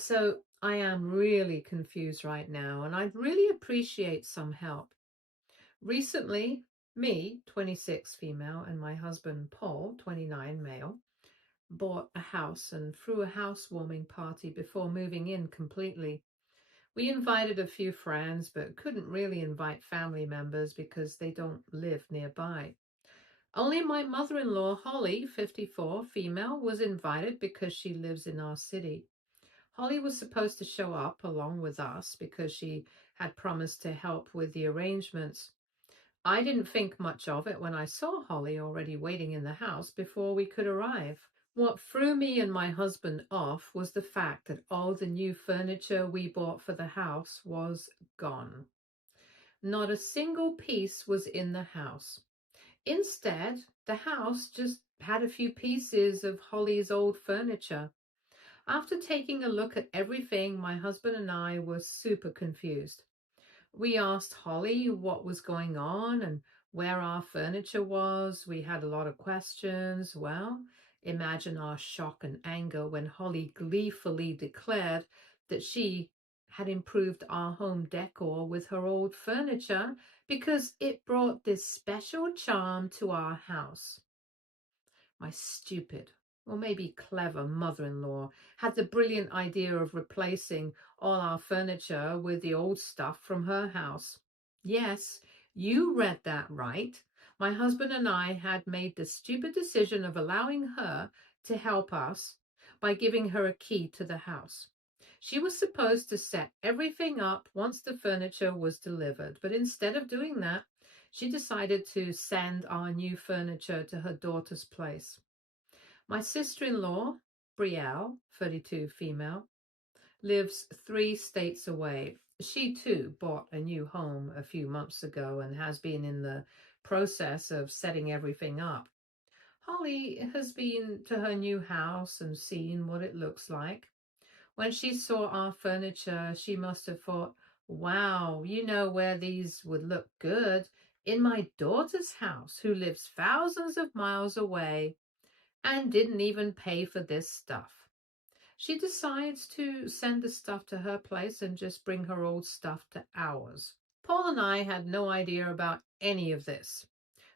So I am really confused right now, and I'd really appreciate some help. Recently, me, 26 female, and my husband Paul, 29 male, bought a house and threw a housewarming party before moving in completely. We invited a few friends, but couldn't really invite family members because they don't live nearby. Only my mother-in-law, Holly, 54, female, was invited because she lives in our city. Holly was supposed to show up along with us because she had promised to help with the arrangements. I didn't think much of it when I saw Holly already waiting in the house before we could arrive. What threw me and my husband off was the fact that all the new furniture we bought for the house was gone. Not a single piece was in the house. Instead, the house just had a few pieces of Holly's old furniture. After taking a look at everything, my husband and I were super confused. We asked Holly what was going on and where our furniture was. We had a lot of questions. Well, imagine our shock and anger when Holly gleefully declared that she had improved our home decor with her old furniture because it brought this special charm to our house. My stupid, or maybe clever mother-in-law had the brilliant idea of replacing all our furniture with the old stuff from her house. Yes, you read that right. My husband and I had made the stupid decision of allowing her to help us by giving her a key to the house. She was supposed to set everything up once the furniture was delivered, but instead of doing that, she decided to send our new furniture to her daughter's place. My sister-in-law, Brielle, 32 female, lives 3 states away. She too bought a new home a few months ago and has been in the process of setting everything up. Holly has been to her new house and seen what it looks like. When she saw our furniture, she must have thought, wow, you know where these would look good? In my daughter's house, who lives thousands of miles away and didn't even pay for this stuff. She decides to send the stuff to her place and just bring her old stuff to ours. Paul and I had no idea about any of this.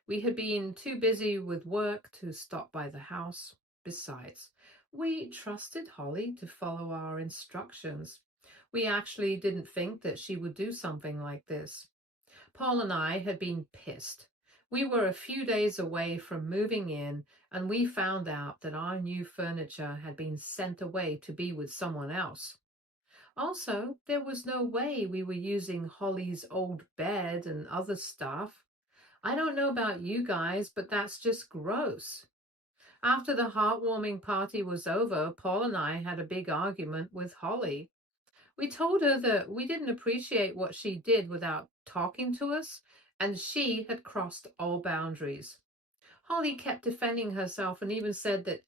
We had been too busy with work to stop by the house. Besides, we trusted Holly to follow our instructions. We actually didn't think that she would do something like this. Paul and I had been pissed. We were a few days away from moving in, and we found out that our new furniture had been sent away to be with someone else. Also, there was no way we were using Holly's old bed and other stuff. I don't know about you guys, but that's just gross. After the heartwarming party was over, Paul and I had a big argument with Holly. We told her that we didn't appreciate what she did without talking to us, and she had crossed all boundaries. Holly kept defending herself and even said that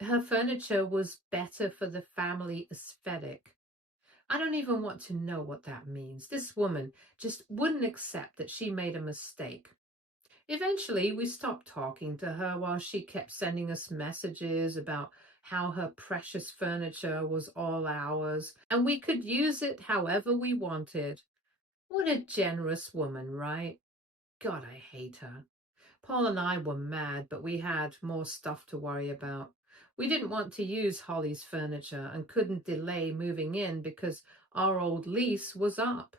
her furniture was better for the family aesthetic. I don't even want to know what that means. This woman just wouldn't accept that she made a mistake. Eventually, we stopped talking to her while she kept sending us messages about how her precious furniture was all ours and we could use it however we wanted. What a generous woman, right? God, I hate her. Paul and I were mad, but we had more stuff to worry about. We didn't want to use Holly's furniture and couldn't delay moving in because our old lease was up.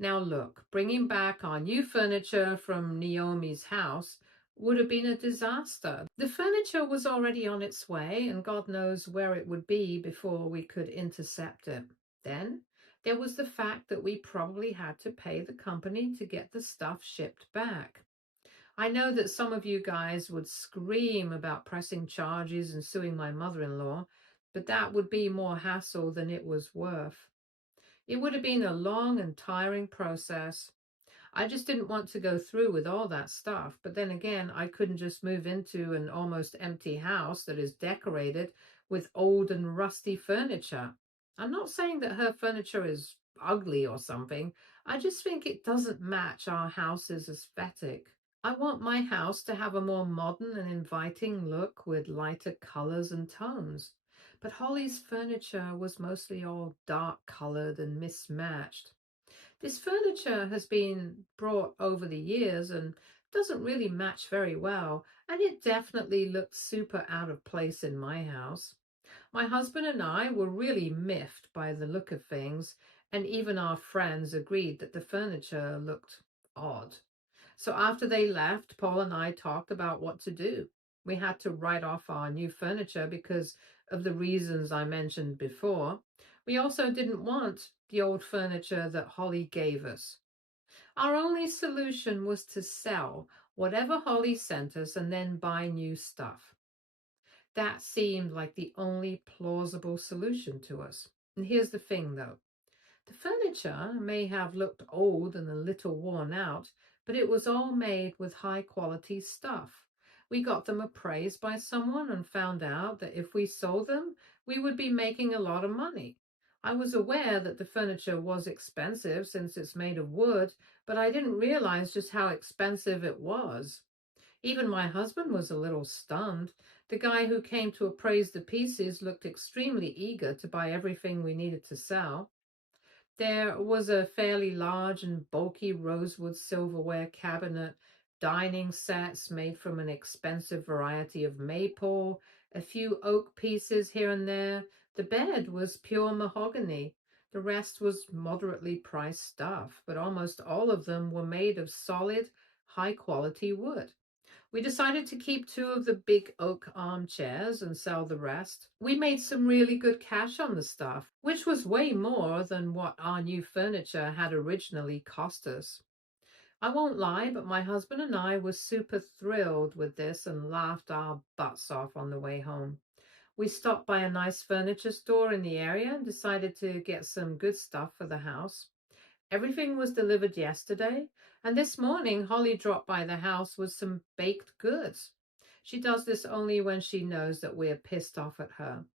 Now look, bringing back our new furniture from Naomi's house would have been a disaster. The furniture was already on its way, and God knows where it would be before we could intercept it. Then there was the fact that we probably had to pay the company to get the stuff shipped back. I know that some of you guys would scream about pressing charges and suing my mother-in-law, but that would be more hassle than it was worth. It would have been a long and tiring process. I just didn't want to go through with all that stuff. But then again, I couldn't just move into an almost empty house that is decorated with old and rusty furniture. I'm not saying that her furniture is ugly or something. I just think it doesn't match our house's aesthetic. I want my house to have a more modern and inviting look with lighter colors and tones. but Holly's furniture was mostly all dark colored and mismatched. This furniture has been brought over the years and doesn't really match very well, and it definitely looked super out of place in my house. My husband and I were really miffed by the look of things, and even our friends agreed that the furniture looked odd. So after they left, Paul and I talked about what to do. We had to write off our new furniture because of the reasons I mentioned before. We also didn't want the old furniture that Holly gave us. Our only solution was to sell whatever Holly sent us and then buy new stuff. That seemed like the only plausible solution to us. And here's the thing though. The furniture may have looked old and a little worn out, but it was all made with high quality stuff. We got them appraised by someone and found out that if we sold them, we would be making a lot of money. I was aware that the furniture was expensive since it's made of wood, but I didn't realize just how expensive it was. Even my husband was a little stunned. The guy who came to appraise the pieces looked extremely eager to buy everything we needed to sell. There was a fairly large and bulky rosewood silverware cabinet, dining sets made from an expensive variety of maple, a few oak pieces here and there. The bed was pure mahogany. The rest was moderately priced stuff, but almost all of them were made of solid, high quality wood. We decided to keep two of the big oak armchairs and sell the rest. We made some really good cash on the stuff, which was way more than what our new furniture had originally cost us. I won't lie, but my husband and I were super thrilled with this and laughed our butts off on the way home. We stopped by a nice furniture store in the area and decided to get some good stuff for the house. Everything was delivered yesterday, and this morning Holly dropped by the house with some baked goods. She does this only when she knows that we're pissed off at her.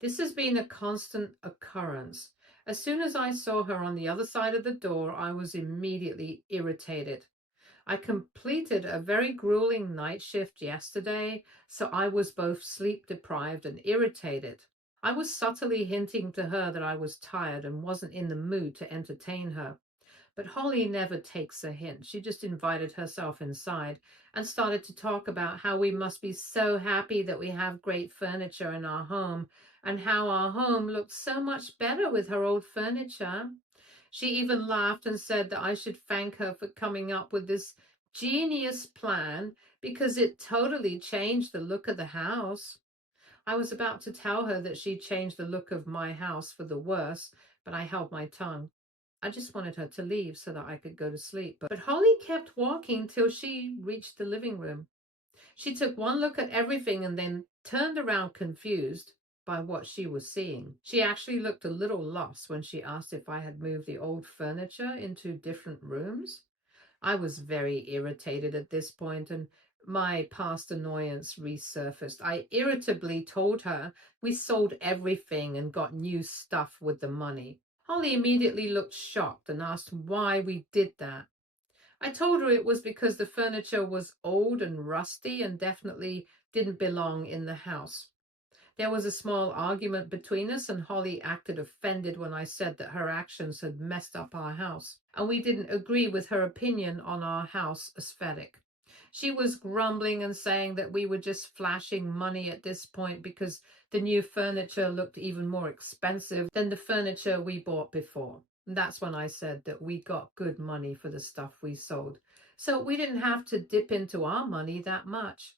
This has been a constant occurrence. As soon as I saw her on the other side of the door, I was immediately irritated. I completed a very grueling night shift yesterday, so I was both sleep deprived and irritated. I was subtly hinting to her that I was tired and wasn't in the mood to entertain her. But Holly never takes a hint. She just invited herself inside and started to talk about how we must be so happy that we have great furniture in our home and how our home looked so much better with her old furniture. She even laughed and said that I should thank her for coming up with this genius plan because it totally changed the look of the house. I was about to tell her that she'd changed the look of my house for the worse, but I held my tongue. I just wanted her to leave so that I could go to sleep. But Holly kept walking till she reached the living room. She took one look at everything and then turned around confused by what she was seeing. She actually looked a little lost when she asked if I had moved the old furniture into different rooms. I was very irritated at this point, and my past annoyance resurfaced. I irritably told her we sold everything and got new stuff with the money. Holly immediately looked shocked and asked why we did that. I told her it was because the furniture was old and rusty and definitely didn't belong in the house. There was a small argument between us, and Holly acted offended when I said that her actions had messed up our house, and we didn't agree with her opinion on our house aesthetic. She was grumbling and saying that we were just flashing money at this point because the new furniture looked even more expensive than the furniture we bought before. And that's when I said that we got good money for the stuff we sold. So we didn't have to dip into our money that much.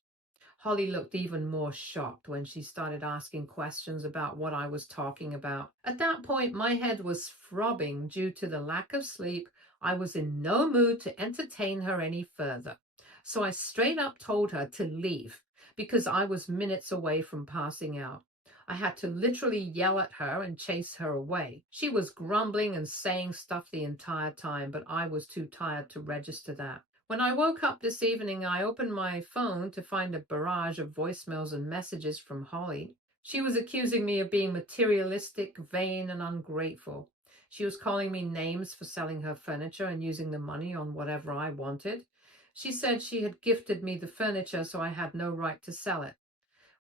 Holly looked even more shocked when she started asking questions about what I was talking about. At that point, my head was throbbing due to the lack of sleep. I was in no mood to entertain her any further. So I straight up told her to leave because I was minutes away from passing out. I had to literally yell at her and chase her away. She was grumbling and saying stuff the entire time, but I was too tired to register that. When I woke up this evening, I opened my phone to find a barrage of voicemails and messages from Holly. She was accusing me of being materialistic, vain, and ungrateful. She was calling me names for selling her furniture and using the money on whatever I wanted. She said she had gifted me the furniture, so I had no right to sell it.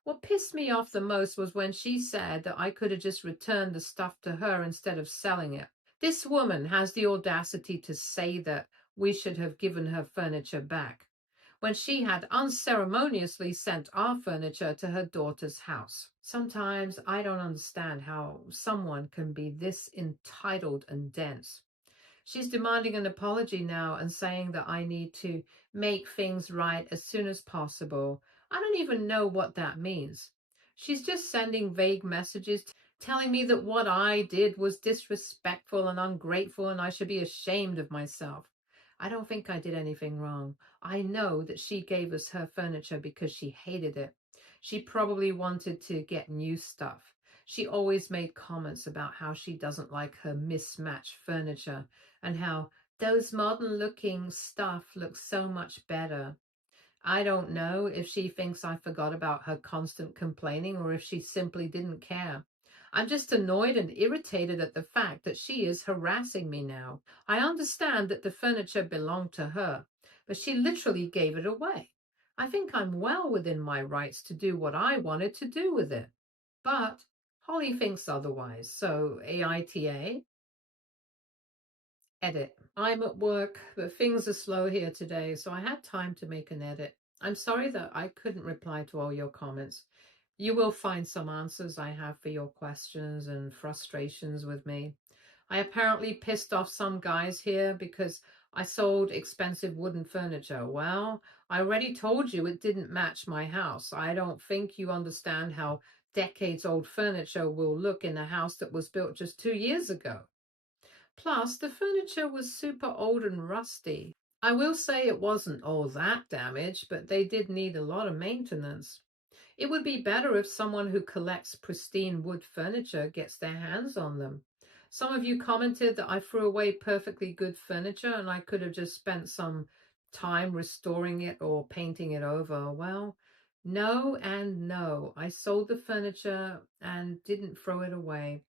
What pissed me off the most was when she said that I could have just returned the stuff to her instead of selling it. This woman has the audacity to say that we should have given her furniture back when she had unceremoniously sent our furniture to her daughter's house. Sometimes I don't understand how someone can be this entitled and dense. She's demanding an apology now and saying that I need to make things right as soon as possible. I don't even know what that means. She's just sending vague messages telling me that what I did was disrespectful and ungrateful and I should be ashamed of myself. I don't think I did anything wrong. I know that she gave us her furniture because she hated it. She probably wanted to get new stuff. She always made comments about how she doesn't like her mismatched furniture and how those modern looking stuff looks so much better. I don't know if she thinks I forgot about her constant complaining or if she simply didn't care. I'm just annoyed and irritated at the fact that she is harassing me now. I understand that the furniture belonged to her, but she literally gave it away. I think I'm well within my rights to do what I wanted to do with it. But Holly thinks otherwise, so AITA. Edit. I'm at work, but things are slow here today, so I had time to make an edit. I'm sorry that I couldn't reply to all your comments. You will find some answers I have for your questions and frustrations with me. I apparently pissed off some guys here because I sold expensive wooden furniture. Well, I already told you it didn't match my house. I don't think you understand how decades old furniture will look in a house that was built just 2 years ago. Plus, the furniture was super old and rusty. I will say it wasn't all that damaged, but they did need a lot of maintenance. It would be better if someone who collects pristine wood furniture gets their hands on them. Some of you commented that I threw away perfectly good furniture and I could have just spent some time restoring it or painting it over. Well, no and no. I sold the furniture and didn't throw it away.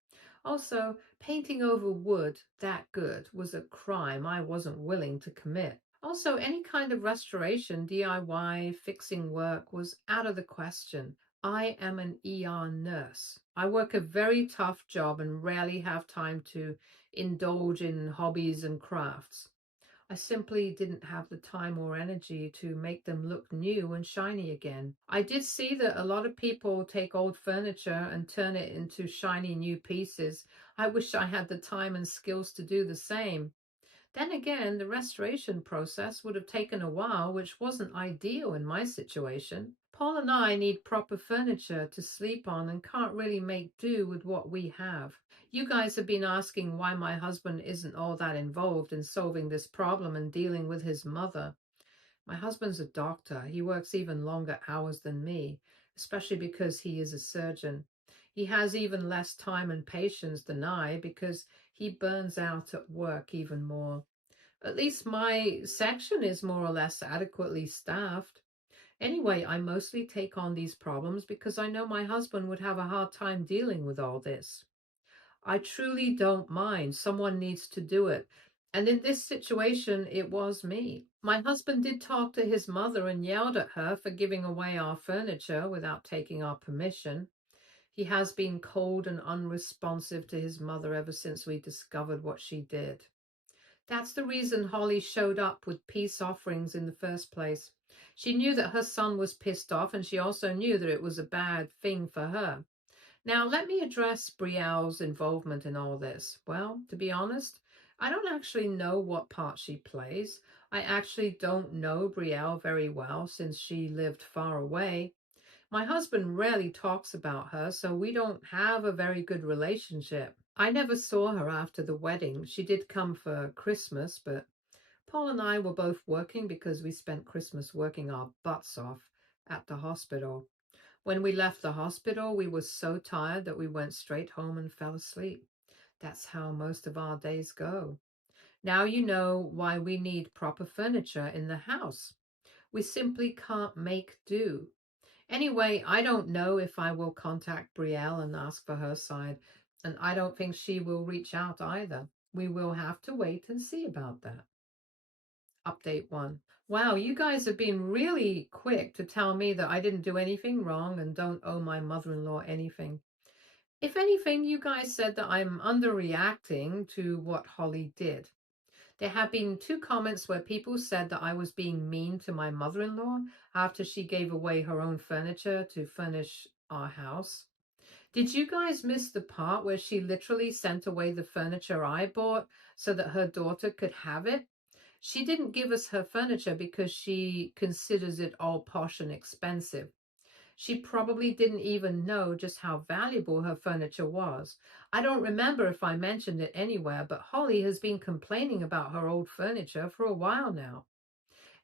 Also, painting over wood that good was a crime I wasn't willing to commit. Also, any kind of restoration, DIY, fixing work was out of the question. I am an ER nurse. I work a very tough job and rarely have time to indulge in hobbies and crafts. I simply didn't have the time or energy to make them look new and shiny again. I did see that a lot of people take old furniture and turn it into shiny new pieces. I wish I had the time and skills to do the same. Then again, the restoration process would have taken a while, which wasn't ideal in my situation. Paul and I need proper furniture to sleep on and can't really make do with what we have. You guys have been asking why my husband isn't all that involved in solving this problem and dealing with his mother. My husband's a doctor. He works even longer hours than me, especially because he is a surgeon. He has even less time and patience than I because he burns out at work even more. At least my section is more or less adequately staffed. Anyway, I mostly take on these problems because I know my husband would have a hard time dealing with all this. I truly don't mind. Someone needs to do it. And in this situation, it was me. My husband did talk to his mother and yelled at her for giving away our furniture without taking our permission. He has been cold and unresponsive to his mother ever since we discovered what she did. That's the reason Holly showed up with peace offerings in the first place. She knew that her son was pissed off, and she also knew that it was a bad thing for her. Now, let me address Brielle's involvement in all this. Well, to be honest, I don't actually know what part she plays. I actually don't know Brielle very well since she lived far away. My husband rarely talks about her, so we don't have a very good relationship. I never saw her after the wedding. She did come for Christmas, but Paul and I were both working because we spent Christmas working our butts off at the hospital. When we left the hospital, we were so tired that we went straight home and fell asleep. That's how most of our days go. Now you know why we need proper furniture in the house. We simply can't make do. Anyway, I don't know if I will contact Brielle and ask for her side, and I don't think she will reach out either. We will have to wait and see about that. Update 1. Wow, you guys have been really quick to tell me that I didn't do anything wrong and don't owe my mother-in-law anything. If anything, you guys said that I'm underreacting to what Holly did. There have been 2 comments where people said that I was being mean to my mother-in-law after she gave away her own furniture to furnish our house. Did you guys miss the part where she literally sent away the furniture I bought so that her daughter could have it? She didn't give us her furniture because she considers it all posh and expensive. She probably didn't even know just how valuable her furniture was. I don't remember if I mentioned it anywhere, but Holly has been complaining about her old furniture for a while now.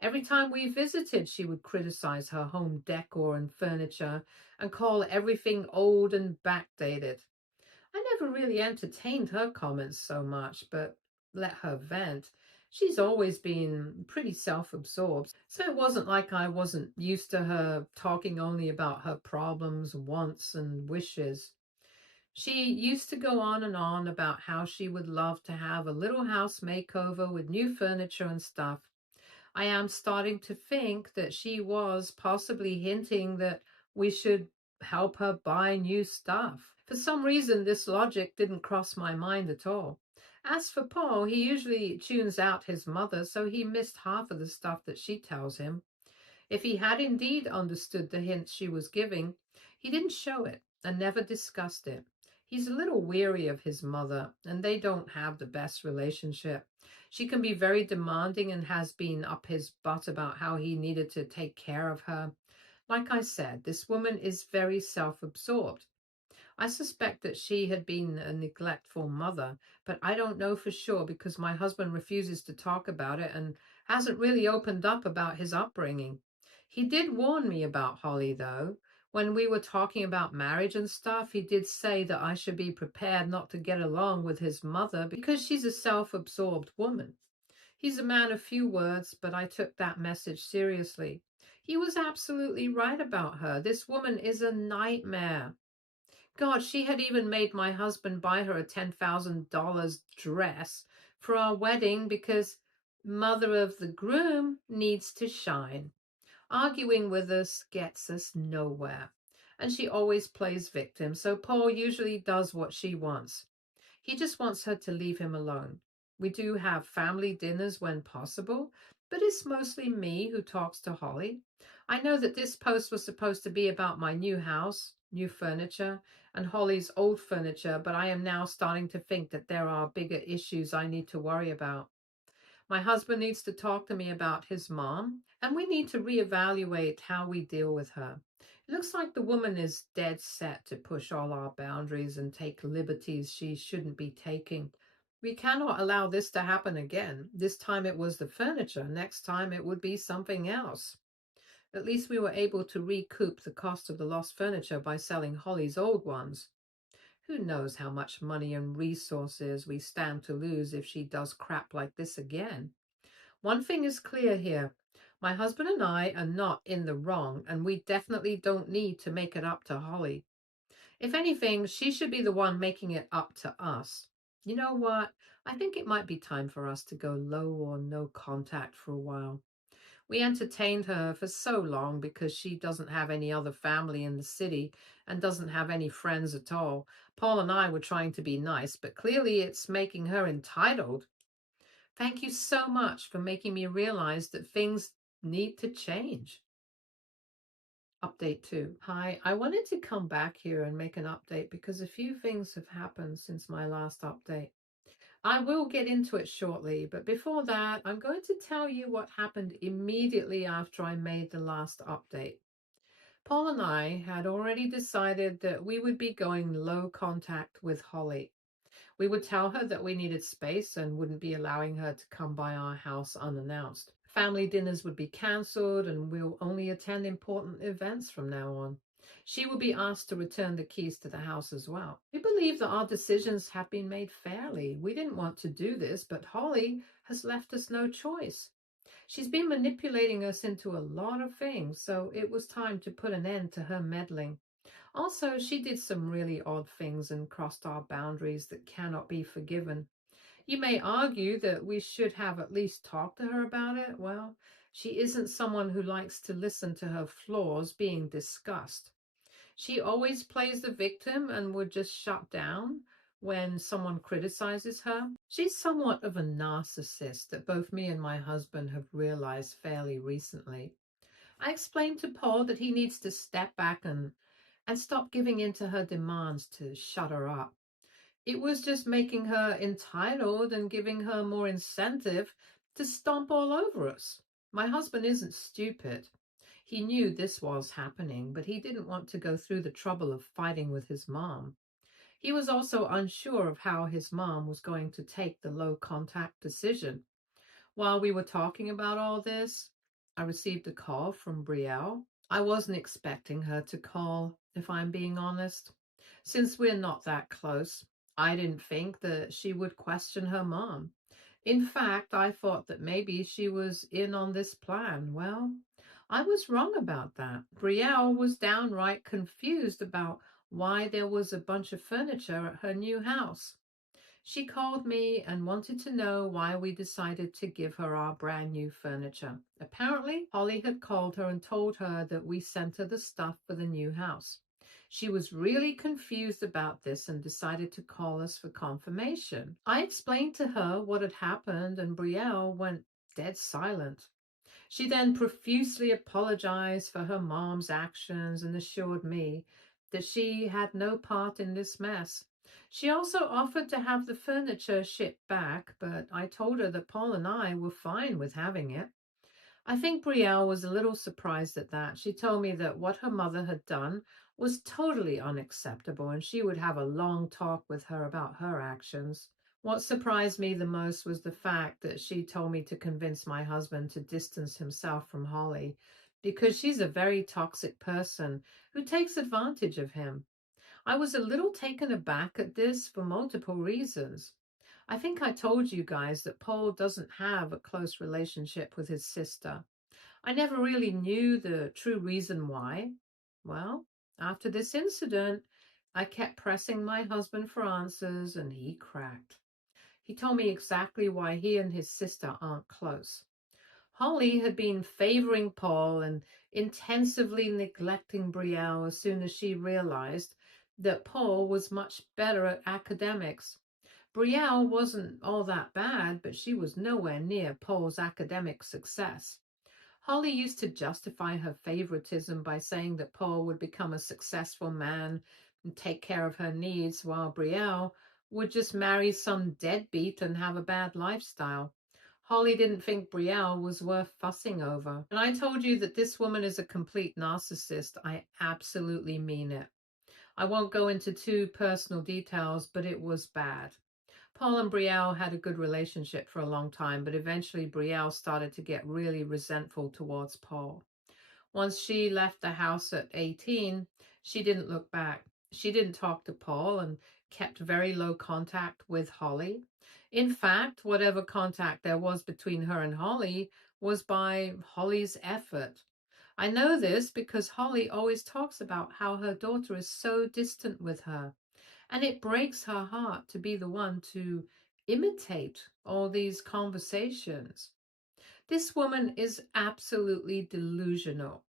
Every time we visited, she would criticize her home decor and furniture and call everything old and backdated. I never really entertained her comments so much, but let her vent. She's always been pretty self-absorbed, so it wasn't like I wasn't used to her talking only about her problems, wants, and wishes. She used to go on about how she would love to have a little house makeover with new furniture and stuff. I am starting to think that she was possibly hinting that we should help her buy new stuff. For some reason, this logic didn't cross my mind at all. As for Paul, he usually tunes out his mother, so he missed half of the stuff that she tells him. If he had indeed understood the hints she was giving, he didn't show it and never discussed it. He's a little weary of his mother, and they don't have the best relationship. She can be very demanding and has been up his butt about how he needed to take care of her. Like I said, this woman is very self-absorbed. I suspect that she had been a neglectful mother, but I don't know for sure because my husband refuses to talk about it and hasn't really opened up about his upbringing. He did warn me about Holly, though. When we were talking about marriage and stuff, he did say that I should be prepared not to get along with his mother because she's a self-absorbed woman. He's a man of few words, but I took that message seriously. He was absolutely right about her. This woman is a nightmare. God, she had even made my husband buy her a $10,000 dress for our wedding because mother of the groom needs to shine. Arguing with us gets us nowhere. And she always plays victim, so Paul usually does what she wants. He just wants her to leave him alone. We do have family dinners when possible, but it's mostly me who talks to Holly. I know that this post was supposed to be about my new house, new furniture, and Holly's old furniture, but I am now starting to think that there are bigger issues I need to worry about. My husband needs to talk to me about his mom, and we need to reevaluate how we deal with her. It looks like the woman is dead set to push all our boundaries and take liberties she shouldn't be taking. We cannot allow this to happen again. This time it was the furniture. Next time it would be something else. At least we were able to recoup the cost of the lost furniture by selling Holly's old ones. Who knows how much money and resources we stand to lose if she does crap like this again. One thing is clear here. My husband and I are not in the wrong, and we definitely don't need to make it up to Holly. If anything, she should be the one making it up to us. You know what? I think it might be time for us to go low or no contact for a while. We entertained her for so long because she doesn't have any other family in the city and doesn't have any friends at all. Paul and I were trying to be nice, but clearly it's making her entitled. Thank you so much for making me realize that things need to change. Update 2. Hi, I wanted to come back here and make an update because a few things have happened since my last update. I will get into it shortly, but before that, I'm going to tell you what happened immediately after I made the last update. Paul and I had already decided that we would be going low contact with Holly. We would tell her that we needed space and wouldn't be allowing her to come by our house unannounced. Family dinners would be cancelled and we'll only attend important events from now on. She will be asked to return the keys to the house as well. We believe that our decisions have been made fairly. We didn't want to do this, but Holly has left us no choice. She's been manipulating us into a lot of things, so it was time to put an end to her meddling. Also, she did some really odd things and crossed our boundaries that cannot be forgiven. You may argue that we should have at least talked to her about it. Well, she isn't someone who likes to listen to her flaws being discussed. She always plays the victim and would just shut down when someone criticizes her. She's somewhat of a narcissist that both me and my husband have realized fairly recently. I explained to Paul that he needs to step back and stop giving in to her demands to shut her up. It was just making her entitled and giving her more incentive to stomp all over us. My husband isn't stupid. He knew this was happening, but he didn't want to go through the trouble of fighting with his mom. He was also unsure of how his mom was going to take the low contact decision. While we were talking about all this, I received a call from Brielle. I wasn't expecting her to call, if I'm being honest. Since we're not that close, I didn't think that she would question her mom. In fact, I thought that maybe she was in on this plan. Well, I was wrong about that. Brielle was downright confused about why there was a bunch of furniture at her new house. She called me and wanted to know why we decided to give her our brand new furniture. Apparently, Holly had called her and told her that we sent her the stuff for the new house. She was really confused about this and decided to call us for confirmation. I explained to her what had happened, and Brielle went dead silent. She then profusely apologized for her mom's actions and assured me that she had no part in this mess. She also offered to have the furniture shipped back, but I told her that Paul and I were fine with having it. I think Brielle was a little surprised at that. She told me that what her mother had done was totally unacceptable and she would have a long talk with her about her actions. What surprised me the most was the fact that she told me to convince my husband to distance himself from Holly because she's a very toxic person who takes advantage of him. I was a little taken aback at this for multiple reasons. I think I told you guys that Paul doesn't have a close relationship with his sister. I never really knew the true reason why. Well, after this incident, I kept pressing my husband for answers and he cracked. He told me exactly why he and his sister aren't close. Holly had been favoring Paul and intensively neglecting Brielle as soon as she realized that Paul was much better at academics. Brielle wasn't all that bad, but she was nowhere near Paul's academic success. Holly used to justify her favoritism by saying that Paul would become a successful man and take care of her needs, while Brielle would just marry some deadbeat and have a bad lifestyle. Holly didn't think Brielle was worth fussing over. And I told you that this woman is a complete narcissist. I absolutely mean it. I won't go into too personal details, but it was bad. Paul and Brielle had a good relationship for a long time, but eventually Brielle started to get really resentful towards Paul. Once she left the house at 18, she didn't look back. She didn't talk to Paul and kept very low contact with Holly. In fact, whatever contact there was between her and Holly was by Holly's effort. I know this because Holly always talks about how her daughter is so distant with her. And it breaks her heart to be the one to imitate all these conversations. This woman is absolutely delusional.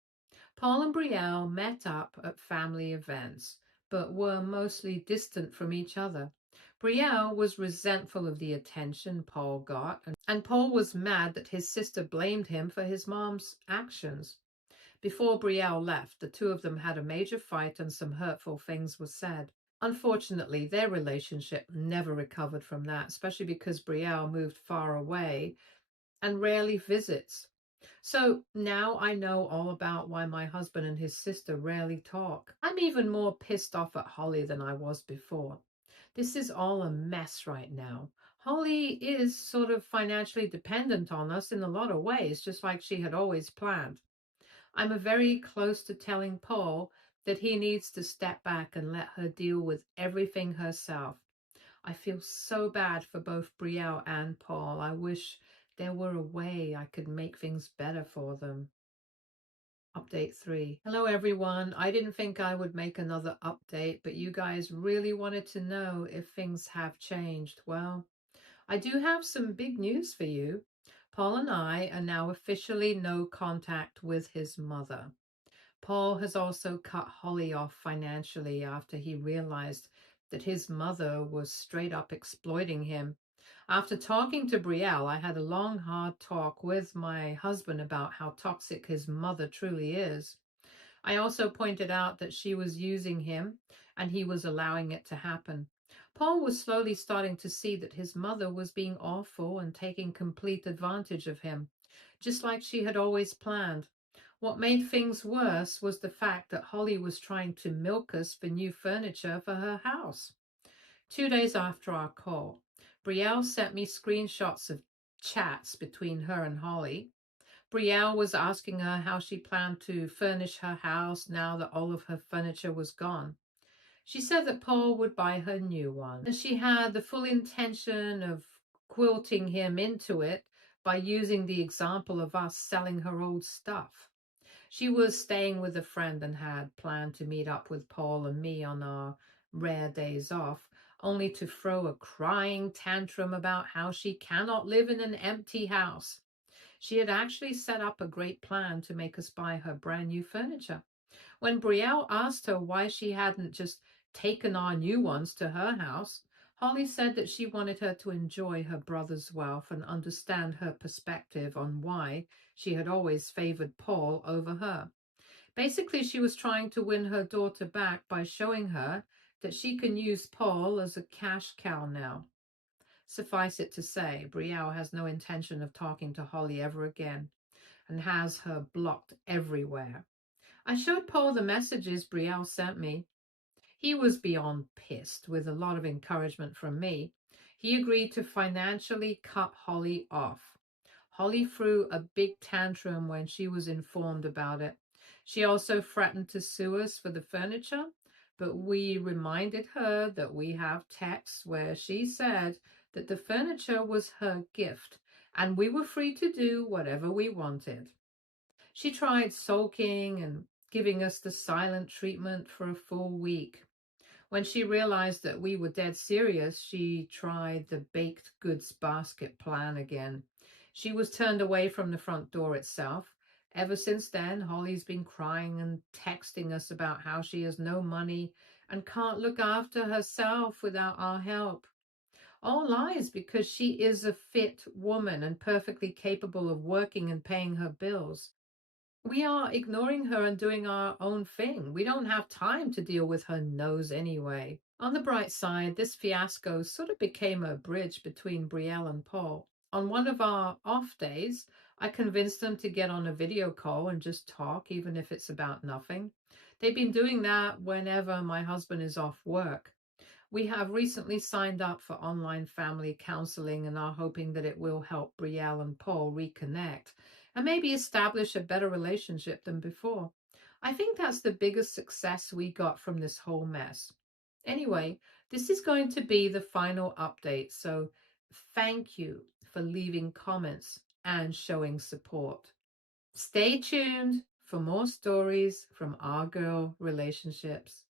Paul and Brielle met up at family events, but were mostly distant from each other. Brielle was resentful of the attention Paul got, and Paul was mad that his sister blamed him for his mom's actions. Before Brielle left, the two of them had a major fight and some hurtful things were said. Unfortunately, their relationship never recovered from that, especially because Brielle moved far away and rarely visits. So now I know all about why my husband and his sister rarely talk. I'm even more pissed off at Holly than I was before. This is all a mess right now. Holly is sort of financially dependent on us in a lot of ways, just like she had always planned. I'm very close to telling Paul that he needs to step back and let her deal with everything herself. I feel so bad for both Brielle and Paul. I wish there were a way I could make things better for them. Update 3. Hello everyone. I didn't think I would make another update, but you guys really wanted to know if things have changed. Well, I do have some big news for you. Paul and I are now officially no contact with his mother. Paul has also cut Holly off financially after he realized that his mother was straight up exploiting him. After talking to Brielle, I had a long, hard talk with my husband about how toxic his mother truly is. I also pointed out that she was using him and he was allowing it to happen. Paul was slowly starting to see that his mother was being awful and taking complete advantage of him, just like she had always planned. What made things worse was the fact that Holly was trying to milk us for new furniture for her house. 2 days after our call, Brielle sent me screenshots of chats between her and Holly. Brielle was asking her how she planned to furnish her house now that all of her furniture was gone. She said that Paul would buy her new one, and she had the full intention of quilting him into it by using the example of us selling her old stuff. She was staying with a friend and had planned to meet up with Paul and me on our rare days off, only to throw a crying tantrum about how she cannot live in an empty house. She had actually set up a great plan to make us buy her brand new furniture. When Brielle asked her why she hadn't just taken our new ones to her house, Holly said that she wanted her to enjoy her brother's wealth and understand her perspective on why she had always favored Paul over her. Basically, she was trying to win her daughter back by showing her that she can use Paul as a cash cow now. Suffice it to say, Brielle has no intention of talking to Holly ever again and has her blocked everywhere. I showed Paul the messages Brielle sent me. He was beyond pissed, with a lot of encouragement from me. He agreed to financially cut Holly off. Holly threw a big tantrum when she was informed about it. She also threatened to sue us for the furniture, but we reminded her that we have texts where she said that the furniture was her gift and we were free to do whatever we wanted. She tried sulking and giving us the silent treatment for a full week. When she realized that we were dead serious, she tried the baked goods basket plan again. She was turned away from the front door itself. Ever since then, Holly's been crying and texting us about how she has no money and can't look after herself without our help. All lies, because she is a fit woman and perfectly capable of working and paying her bills. We are ignoring her and doing our own thing. We don't have time to deal with her nose anyway. On the bright side, this fiasco sort of became a bridge between Brielle and Paul. On one of our off days, I convinced them to get on a video call and just talk, even if it's about nothing. They've been doing that whenever my husband is off work. We have recently signed up for online family counseling and are hoping that it will help Brielle and Paul reconnect and maybe establish a better relationship than before. I think that's the biggest success we got from this whole mess. Anyway, this is going to be the final update, so thank you for leaving comments and showing support. Stay tuned for more stories from our girl relationships.